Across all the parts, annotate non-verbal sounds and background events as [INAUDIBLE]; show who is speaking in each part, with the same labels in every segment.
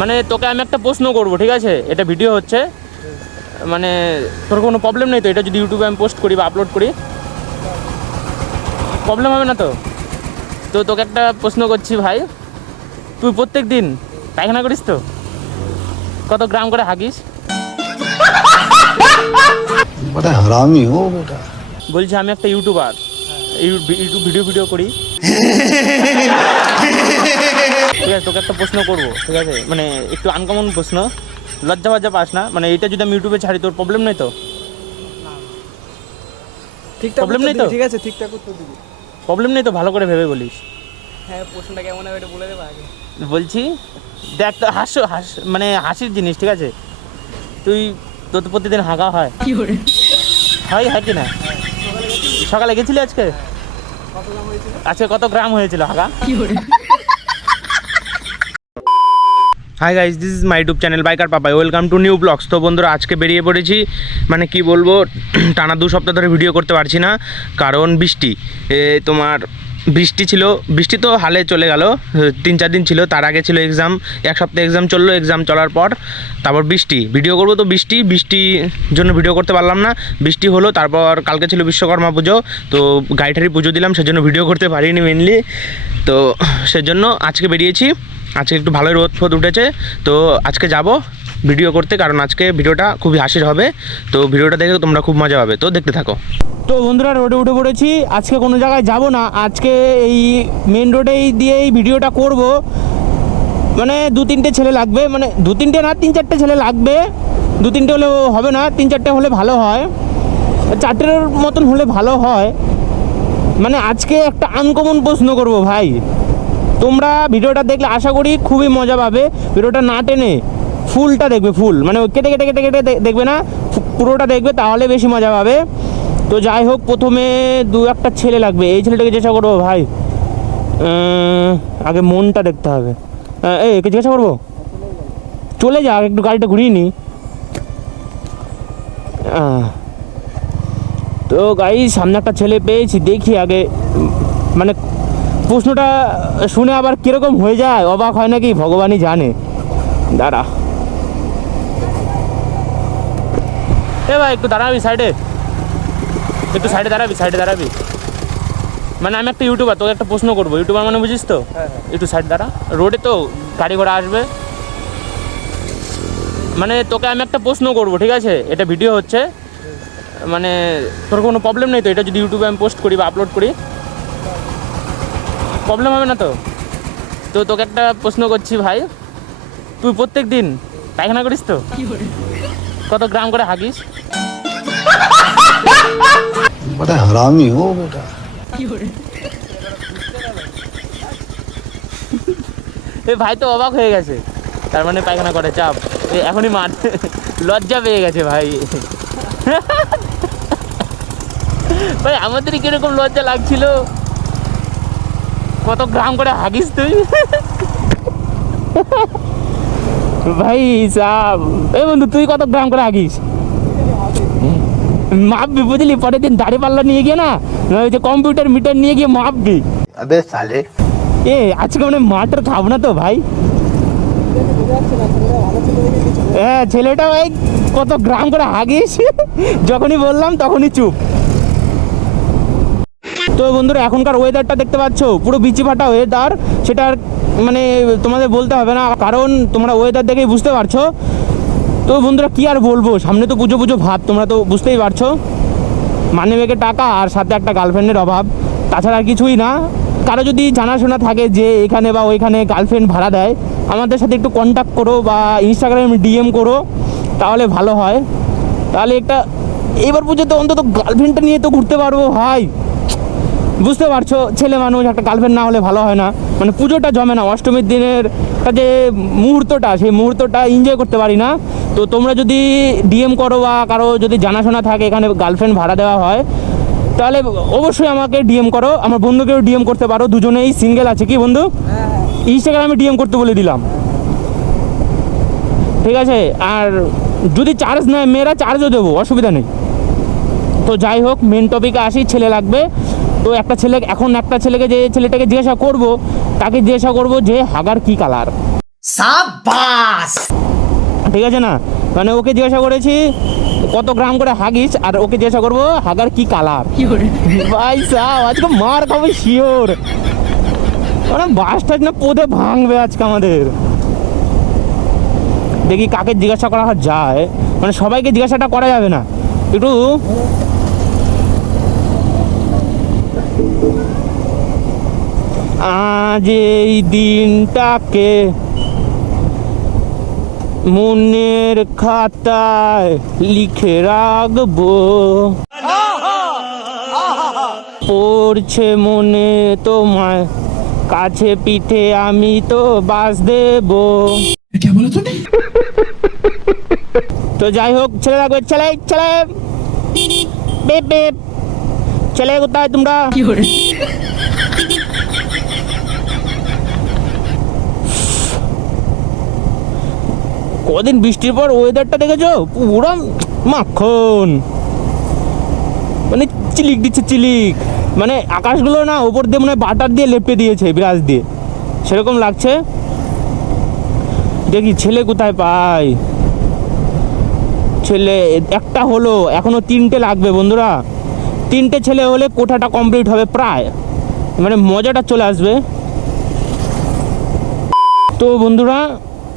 Speaker 1: মানে তোকে আমি একটা প্রশ্ন করব ঠিক আছে? এটা ভিডিও হচ্ছে। মানে তোর কোনো প্রবলেম নেই তো? এটা যদি ইউটিউবে আমি পোস্ট করি বা আপলোড করি। প্রবলেম হবে না তো? তো তোকে একটা প্রশ্ন করছি ভাই। তুই প্রত্যেক দিন পায়খানা করিস তো? কত গ্রাম করে হাগিস? বলছি আমি একটা ইউটিউবার ইউটিউব ভিডিও ভিডিও করি। ঠিক আছে তোকে একটা প্রশ্ন করব ঠিক আছে? মানে একটু আনকমন প্রশ্ন। লজ্জা ফজ্জা পাস না? মানে এটা যদি আমি ইউটিউবে ছাড়ি তোর প্রবলেম নেই তো?
Speaker 2: ঠিকঠাক
Speaker 1: Problem নেই তো?
Speaker 2: ঠিক আছে ঠিকঠাক উত্তর দিবি।
Speaker 1: প্রবলেম নেই তো? ভালো করে ভেবে বলিস।
Speaker 2: হ্যাঁ প্রশ্নটা কেমন হবে এটা বলে দেবো আগে।
Speaker 1: বলছি দেখ তো হাস্য হাস মানে হাসির জিনিস ঠিক আছে? তুই তোর তো প্রতিদিন হাগা হয়। হয় হয় কি না সকালে গেছিলি আজকে?
Speaker 2: কত
Speaker 1: আজকে কত গ্রাম হয়েছিল হাগা? Hi guys this is my YouTube channel biker Papai welcome to new blogs তো বন্ধুরা আজকে বেরিয়ে পড়েছি। মানে কি বলব [CLEARS THROAT] টানা দু সপ্তাহ ধরে ভিডিও করতে পারছি না কারণ বৃষ্টি। তোমার বৃষ্টি ছিল, বৃষ্টি তো হালে চলে গেল, তিন চার দিন ছিল, তার আগে ছিল এক্সাম এক সপ্তাহ এক্সাম চলল এক্সাম চলার পর তারপর বৃষ্টি। ভিডিও করব তো বৃষ্টি বৃষ্টির জন্য ভিডিও করতে পারলাম না, বৃষ্টি হলো, তারপর কালকে ছিল বিশ্বকর্মা পুজো, তো গাড়িটারি পুজো দিলাম, সেজন্য ভিডিও করতে পারিনি মেনলি তো সেজন্য আজকে বেরিয়েছি, আজকে একটু ভালোই রোদ ফোদ উঠেছে, তো আজকে যাব ভিডিও করতে, কারণ আজকে ভিডিওটা খুবই হাসির হবে। তো ভিডিওটা দেখে তোমরা খুব মজা পাবে। তো দেখতে থাকো। তো বন্ধুরা, রোডে উঠে পড়েছি। আজকে কোনো জায়গায় যাব না। আজকে এই মেন রোডেই দিয়েই ভিডিওটা করব। মানে দু তিনটে ছেলে লাগবে। মানে দু তিনটে না, তিন চারটে ছেলে লাগবে। দু তিনটে হলেও হবে না, তিন চারটে হলে ভালো হয়। চারটের মতন হলে ভালো হয়। মানে আজকে একটা আনকমন প্রশ্ন করব ভাই। তোমরা ভিডিওটা দেখলে আশা করি খুবই মজা পাবে। ভিডিওটা না টেনে ফুলটা দেখবে, ফুল। মানে কেটে কেটে কেটে কেটে দেখবে না? পুরোটা দেখবে, তাহলে বেশি মজা পাবে। তো যাই হোক, প্রথমে দু একটা ছেলে লাগবে। এই ছেলেটাকে চেষ্টা করব, ভাই আগে মনটা দেখতে হবে। এই, একে জিজ্ঞাসা করব? চলে যা একটু গাড়িটা ঘুরিয়ে নি। তো গাই সামনে একটা ছেলে পেয়েছি, দেখি আগে। মানে প্রশ্নটা শুনে আবার কীরকম হয়ে যায়, অবাক হয় নাকি? ভগবানই জানে। দাঁড়া। এ ভাই একটু দাঁড়াবি সাইডে একটু সাইডে দাঁড়াবি সাইডে দাঁড়াবি। মানে আমি একটা ইউটিউবার তোকে একটা প্রশ্ন করব। ইউটিউবার মানে বুঝিস তো?
Speaker 2: হ্যাঁ হ্যাঁ।
Speaker 1: একটু সাইড দাঁড়া। রোডে তো গাড়ি ঘোড়া আসবে। মানে তোকে আমি একটা প্রশ্ন করব ঠিক আছে? এটা ভিডিও হচ্ছে। মানে তোর কোনো প্রবলেম নেই তো? এটা যদি ইউটিউবে আমি পোস্ট করি বা আপলোড করি। প্রবলেম হবে না তো? তো তোকে একটা প্রশ্ন করছি ভাই। তুই প্রত্যেক দিন পায়খানা করিস তো? কত গ্রাম করে হাগিস?
Speaker 3: বড় হারামি হো বেটা।
Speaker 1: এ ভাই তো অবাক হয়ে গেছে। তার মানে পায়খানা করে চাপ। এখনই মার। লজ্জা পেয়ে গেছে ভাই। ভাই আমাদের কীরকম লজ্জা লাগছিল? কত গ্রাম করে হাগিস তুই? ভাই সাব। এ বন্ধু তুই কত গ্রাম করে আগিস মাপবি বুঝলি? পরের দিন দাড়ি পাল্লা নিয়ে গিয়ে না ওই যে কম্পিউটার মিটার নিয়ে গিয়ে মাপবি।
Speaker 3: আবে সালে।
Speaker 1: এ আজকে মানে মাটার খাব না তো ভাই? হ্যাঁ ছেলেটা ভাই কত গ্রাম করে হাগিস যখনই বললাম তখনই চুপ। তো বন্ধুরা এখনকার ওয়েদারটা দেখতে পাচ্ছ? পুরো বিচি ফাটা ওয়েদার আর মানে তোমাদের বলতে হবে না, কারণ তোমরা ওয়েদার দেখেই বুঝতে পারছ। তো বন্ধুরা, কি আর বলব? সামনে তো পুজো পুজো ভাব, তোমরা তো বুঝতেই পারছ। মানে বেগে টাকা আর সাথে একটা গার্লফ্রেন্ডের অভাব। তাছাড়া আর কিছুই না। কারও যদি জানাশোনা থাকে যে এখানে বা ওইখানে গার্লফ্রেন্ড ভাড়া দেয়, আমাদের সাথে একটু কন্ট্যাক্ট করো বা ইনস্টাগ্রামে ডিএম করো, তাহলে ভালো হয়। তাহলে একটা, এবার পুজোতে অন্তত গার্লফ্রেন্ডটা নিয়ে তো ঘুরতে পারব, ভাই। বুঝতে পারছ ছেলে মানুষ একটা গার্লফ্রেন্ড না হলে ভালো হয় না। মানে পুজোটা জমে না অষ্টমীর দিনের যে মুহূর্তটা সেই মুহূর্তটা এনজয় করতে পারি না। তো তোমরা যদি ডিএম করো বা কারও যদি জানাশোনা থাকে এখানে গার্লফ্রেন্ড ভাড়া দেওয়া হয় তাহলে অবশ্যই আমাকে ডিএম করো। আমার বন্ধুকেও ডিএম করতে পারো দুজনেই সিঙ্গেল আছে। কি বন্ধু?
Speaker 2: হ্যাঁ। হ্যাঁ
Speaker 1: ইনস্টাগ্রামে ডিএম করতে বলে দিলাম। ঠিক আছে? আর যদি চার্জ নেয় মেয়েরা চার্জও দেবো অসুবিধা নেই। তো যাই হোক মেন টপিকে আসি ছেলে লাগবে। তো একটা ছেলে এখন একটা ছেলেকে যে ছেলেটাকে জিজ্ঞাসা করব তাকে জিজ্ঞাসা করব যে হাগার কি কালার ঠিক আছে না? মানে ওকে জিজ্ঞাসা করেছি কত গ্রাম করে হাগিস? আর ওকে জিজ্ঞাসা করব হাগার কি কালার ভাই সাহ আজকে মার খাব শিওর। মানে বাসটা না পোদে ভাঙবে আজকে আমাদের? দেখি কাকে জিজ্ঞাসা করা যায়। মানে সবাইকে জিজ্ঞাসাটা করা যাবে না। একটু এই দিনটাকে মনের খাতায় লিখে রাখব। পড়ছে মনে তোমায় কাছে পিঠে আমি তো বাস দেব। তো? যাই হোক ছেলে রাখবে ছেলে ছেলে। বেপ বেপ। ছেলে কোথায় তোমরা? কদিন বৃষ্টির পর ওয়েদারটা দেখেছ? পুরো মাখন। মানে চিলিক দিচ্ছে চিলিক। মানে আকাশগুলো না ওপর দিয়ে মানে বাটার দিয়ে লেপে দিয়েছে, ব্রাশ দিয়ে। সেরকম লাগছে? দেখি ছেলে কোথায় পাই ছেলে, একটা হলো, এখনও তিনটে লাগবে বন্ধুরা। তিনটে ছেলে হলে কোঠাটা কমপ্লিট হবে প্রায়। মানে মজাটা চলে আসবে। তো বন্ধুরা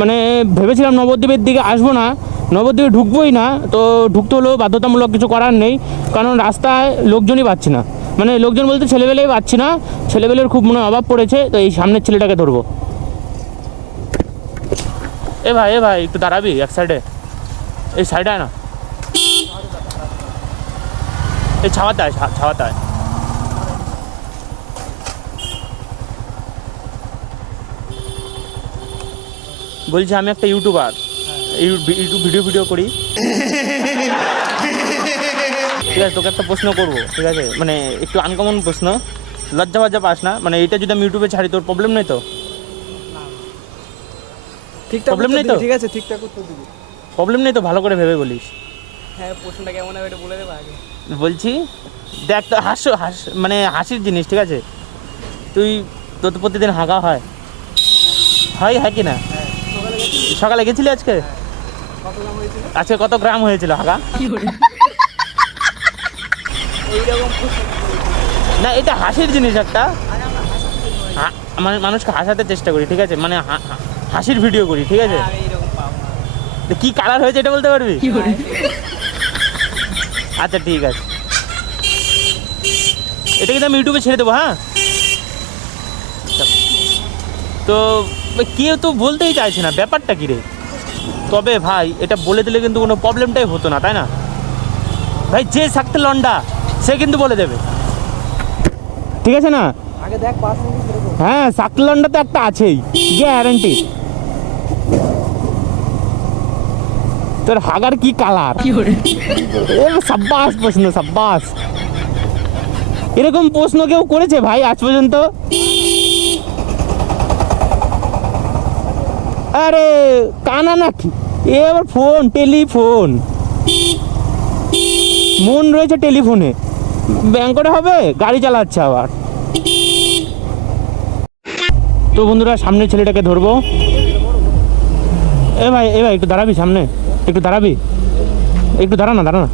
Speaker 1: মানে ভেবেছিলাম নবদ্বীপের দিকে আসব না, নবদ্বীপে ঢুকবোই না, তো ঢুকতে হলেও বাধ্যতামূলক কিছু করার নেই, কারণ রাস্তায় লোকজনই পাচ্ছি না। মানে লোকজন বলতে ছেলেবেলেই পাচ্ছি না, ছেলেবেলের খুব মনে অভাব পড়েছে, তো এই সামনের ছেলেটাকে ধরবো। এ ভাই এ ভাই, একটু দাঁড়াবি এক সাইডে এই সাইডে না। এই ছাওয়াতে ছাওয়াতে বলছি আমি একটা ইউটিউবার ইউটিউব ভিডিও ভিডিও করি। ঠিক আছে তোকে একটা প্রশ্ন করব ঠিক আছে? মানে একটু আনকমন প্রশ্ন। লজ্জা ফজ্জা পাস না? মানে এটা যদি আমি ইউটিউবে ছাড়ি তোর প্রবলেম নেই তো? Problem
Speaker 2: উত্তর
Speaker 1: নেই তো?
Speaker 2: ঠিক আছে? ঠিকঠাক উত্তর দিবি।
Speaker 1: প্রবলেম নেই তো? ভালো করে ভেবে বলিস।
Speaker 2: হ্যাঁ প্রশ্নটা কেমন হবে এটা বলে দেবো আগে।
Speaker 1: বলছি দেখ তো হাস্য হাস মানে হাসির জিনিস ঠিক আছে? তুই তোর প্রতিদিন হাগা হয়। হয় হয় কি না?
Speaker 2: হ্যাঁ সকালে গেছি
Speaker 1: গেছিলি আজকে? আজকে কত গ্রাম হয়েছিল হাগা? না, এটা হাসির জিনিস একটা। মানে মানুষকে হাসাতে চেষ্টা করি, ঠিক আছে? মানে হাসির ভিডিও করি, ঠিক আছে? কি কালার হয়েছে এটা বলতে পারবি? আচ্ছা ঠিক আছে। এটা কিন্তু আমি ইউটিউবে ছেড়ে দেবো হ্যাঁ? তো কেউ তো বলতেই চাইছে না ব্যাপারটা কী রে? তবে ভাই এটা বলে দিলে কিন্তু কোনো প্রবলেমটাই হতো না তাই না? ভাই যে থাকতে লন্ডা সে কিন্তু বলে দেবে। ঠিক আছে না?
Speaker 2: আগে দেখ পাঁচ মিনিট এরকম।
Speaker 1: হ্যাঁ সাকলন্ডা তো একটা আছেই গ্যারান্টি তোর হাগার কি কালার সাব্বাস প্রশ্ন সাব্বাস। এরকম প্রশ্ন কেউ করেছে ভাই আজ পর্যন্ত? আরে, কানা নাকি? এ আবার ফোন, টেলিফোন। মন রয়েছে টেলিফোনে। ব্যাংকটে হবে, গাড়ি চালাচ্ছে আবার। তো বন্ধুরা, সামনে ছেলেটাকে ধরবো। এ ভাই এ ভাই, একটু দাঁড়াবি সামনে? একটু দাঁড়াবি? একটু দাঁড়া না দাঁড়া না।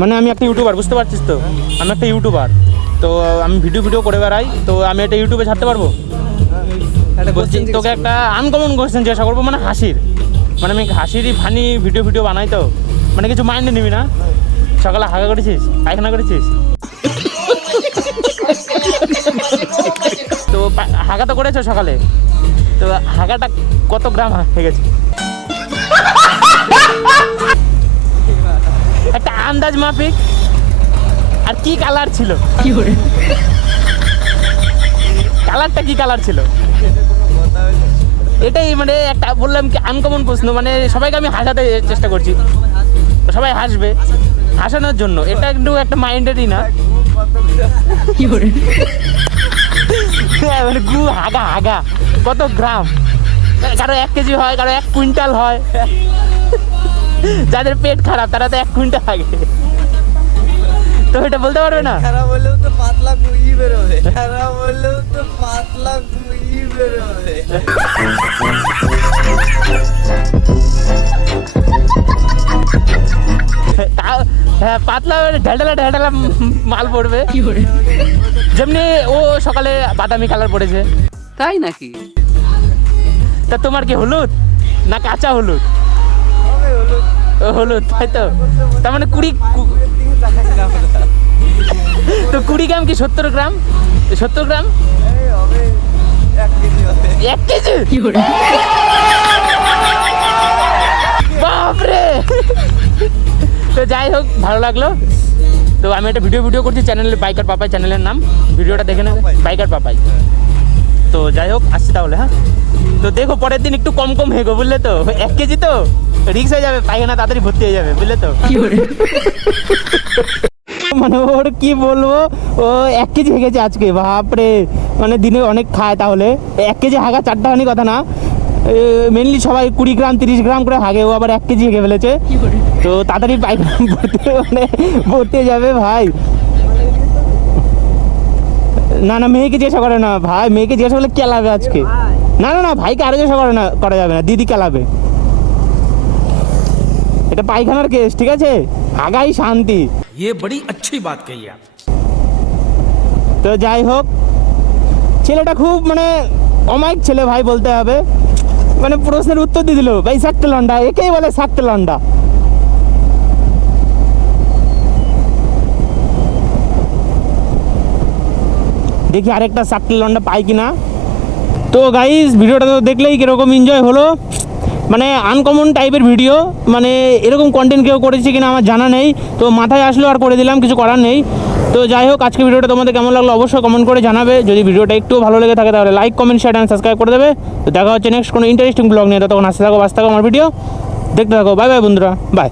Speaker 1: মানে আমি একটা ইউটিউবার, বুঝতে পারছিস তো? আমি একটা ইউটিউবার। তো আমি ভিডিও ভিডিও করে বেড়াই। তো আমি এটা ইউটিউবে ছাড়তে পারব?
Speaker 2: একটা
Speaker 1: বলছি তোকে একটা আনকমন কোশ্চেন জিজ্ঞাসা করব মানে হাসির। মানে আমি হাসিরই ফানি ভিডিও ভিডিও বানাই তো। মানে কিছু মাইন্ডে নিবি না? সকালে হাগা করেছিস? পায়খানা করেছিস? তো হাগা তো করেছ সকালে। তো হাগাটা কত গ্রাম হয়ে গেছে? একটা আন্দাজ মাফিক। আর কি কালার ছিল? কি কালারটা কি কালার ছিল? এটাই মানে একটা বললাম কি আনকমন প্রশ্ন মানে সবাইকে আমি হাসাতে চেষ্টা করছি। সবাই হাসবে। হাসানোর জন্য। এটা কিন্তু একটা মাইন্ডেরই না। হ্যাঁ, মানে গু হাগা হাগা। কত গ্রাম? কারও এক কেজি হয় কারও এক কুইন্টাল হয়। যাদের পেট খারাপ তারা তো এক কুইন্টাল আগে। তো এটা বলতে পারবে না?
Speaker 2: খারাপ হলেও তো পাতলা গুই বেরোবে। খারাপ হলেও তো পাতলা গুই
Speaker 1: তাও হ্যাঁ পাতলা ঢেডালা ঢেডালা মাল পড়বে। কি করে? যেমনি ও সকালে বাদামি কালার পড়েছে।
Speaker 4: তাই নাকি?
Speaker 1: তা তোমার কি হলুদ? না কাঁচা হলুদ? হলুদ তাই তো? তার মানে কুড়ি তো কুড়ি গ্রাম কি সত্তর গ্রাম? সত্তর গ্রাম? এক কেজি বাপরে। তো যাই হোক, ভালো লাগল। তো আমি একটা ভিডিও ভিডিও করছি চ্যানেলের বাইকার পাপাই চ্যানেলের নাম। ভিডিওটা দেখে নেবে। বাইকার পাপাই। তো যাই হোক, আসছি তাহলে হ্যাঁ? তো দেখো, পরের দিন একটু কম কম হেগো বুঝলে তো? এক কেজি তো? রিক্স হয়ে যাবে, পায়খানা তাড়াতাড়ি ভর্তি হয়ে যাবে, বুঝলে তো? মানে ওর কি বলব? ও এক কেজি হেগেছে আজকে বাপরে। মানে দিনে অনেক খায় তাহলে। এক কেজি হাগা চারটা হানি কথা না। মেনলি সবাই কুড়ি গ্রাম তিরিশ গ্রাম করে হাগে ও আবার এক কেজি হেগে ফেলেছে। তো তাড়াতাড়ি পায়খানা [LAUGHS] ভর্তি মানে ভর্তি যাবে ভাই। না না মেয়েকে জিজ্ঞাসা করে না ভাই মেয়েকে জিজ্ঞাসা করলে কেলাবে আজকে? না না না ভাইকে আরও জিজ্ঞাসা করে না করা যাবে না দিদি কেলাবে এটা পায়খানার কেস ঠিক আছে? আগাই শান্তি।
Speaker 5: ये बड़ी अच्छी बात कही आप
Speaker 1: তো যাই হোক ছেলেটা খুব মানে অমায়িক ছেলে ভাই বলতে হবে মানে প্রশ্নের উত্তর দিয়ে দিল ভাই সাকতে লন্ডা একেই বলে সাকতে লন্ডা দেখি আরেকটা সাকতে লন্ডা পাই কিনা তো গাইস ভিডিওটা তো দেখলেই কীরকম এনজয় হলো মানে আনকমন টাইপের ভিডিও মানে এরকম কন্টেন্ট কেউ করেছে কিনা আমার জানা নেই। তো মাথায় আসলো আর করে দিলাম, কিছু করার নেই। তো যাই হোক, আজকে ভিডিওটা তোমাদের কেমন লাগল অবশ্যই কমেন্ট করে জানাবে। যদি ভিডিওটা একটু ভালো লেগে থাকে, তাহলে like comment share and subscribe করে দেবে। তো দেখা হচ্ছে নেক্সট কোনো ইন্টারেস্টিং ব্লগ নিয়ে। তখন আসতে থাকো বাঁচতে থাকো আমার ভিডিও দেখতে থাকো। বাই বাই বন্ধুরা। বাই